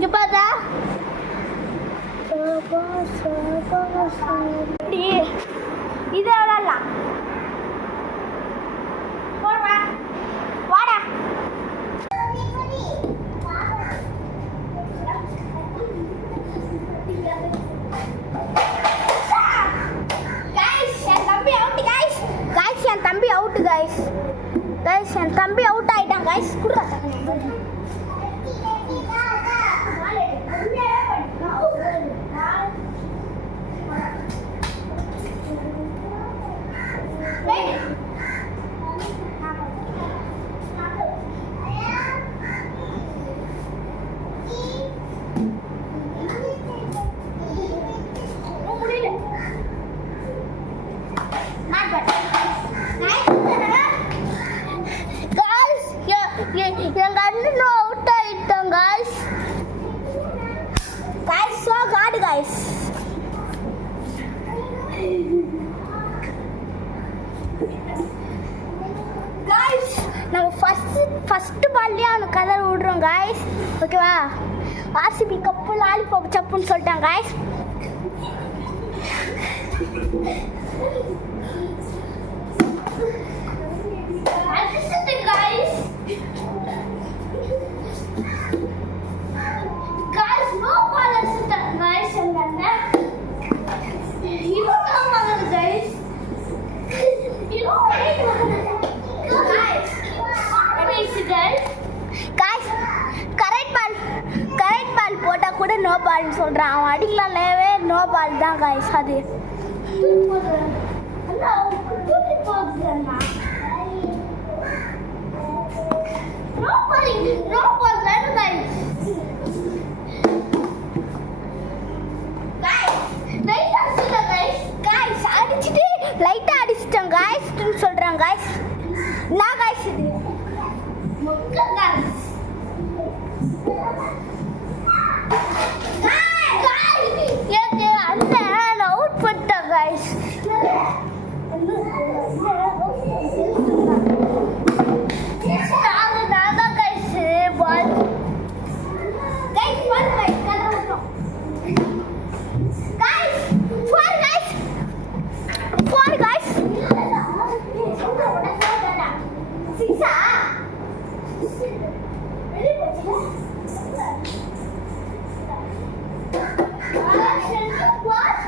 இங்க பாத்தா இது விளாடலாம். வாடா என் தம்பி அவுட் கைஸ். என் தம்பி அவுட் ஆயிட்டான் கைஸ். குடுறா எங்க அண்ணன் அவுட் ஆயிட்டோம் guys. So got guys. Guys நம்ம ஃபர்ஸ்ட் பால்லே அவனுக்கு கலர் விடுறோம் கைஸ். ஓகேவா? ஆர்சிபி கப்பு லாலிபாப் சப்புன்னு சொல்லிட்டாங்க கைஸ். போட்டா கூட நோ பால்னு சொல்றான். அவன் அடிக்கலாம்லவே நோ பால் தான் கைஸ். அது அடிச்சுட்டு லைட்டா அடிச்சிட்டோம் கைஸ் சொல்றாங்க கைஸ். நான் கைஸ் இது அவுட் பண்ணிட்டேன் கைஸ். What?